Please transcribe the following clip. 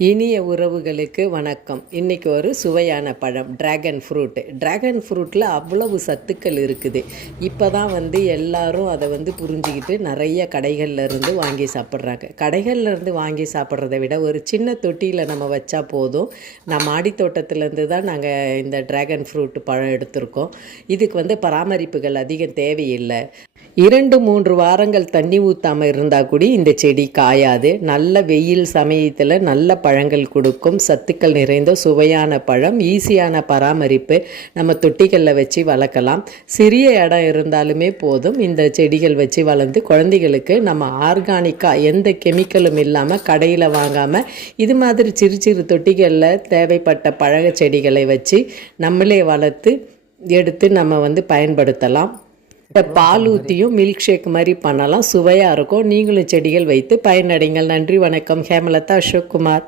இனிய உறவுகளுக்கு வணக்கம். இன்றைக்கி ஒரு சுவையான பழம் டிராகன் ஃப்ரூட். டிராகன் ஃப்ரூட்டில் அவ்வளவு சத்துக்கள் இருக்குது. இப்போ தான் எல்லாரும் அதை புரிஞ்சுக்கிட்டு நிறைய கடைகளில் இருந்து வாங்கி சாப்பிட்றாங்க. கடைகளில் இருந்து வாங்கி சாப்பிட்றத விட ஒரு சின்ன தொட்டியில் நம்ம வச்சா போதும். நான் மாடி தோட்டத்திலேருந்து தான் நாங்கள் இந்த டிராகன் ஃப்ரூட் பழம் எடுத்திருக்கோம். இதுக்கு பராமரிப்புகள் அதிகம் தேவையில்லை. 2-3 வாரங்கள் தண்ணி ஊற்றாமல் இருந்தால் கூட இந்த செடி காயாது. நல்ல வெயில் சமயத்தில் நல்ல பழங்கள் கொடுக்கும். சத்துக்கள் நிறைந்த சுவையான பழம், ஈஸியான பராமரிப்பு. நம்ம தொட்டிகளில் வச்சு வளர்க்கலாம். சிறிய இடம் இருந்தாலுமே போதும். இந்த செடிகள் வச்சு வளர்ந்து குழந்தைகளுக்கு நம்ம ஆர்கானிக்காக எந்த கெமிக்கலும் இல்லாமல் கடையில் வாங்காமல் இது மாதிரி சிறு சிறு தொட்டிகளில் தேவைப்பட்ட பழக செடிகளை வச்சு நம்மளே வளர்த்து எடுத்து நம்ம பயன்படுத்தலாம். பால் ஊற்றியும் மில்க் ஷேக் மாதிரி பண்ணலாம். சுவையாக இருக்கும். நீங்களும் செடிகள் வைத்து பயனடைங்கள். நன்றி, வணக்கம். ஹேமலதா அசோக் குமார்.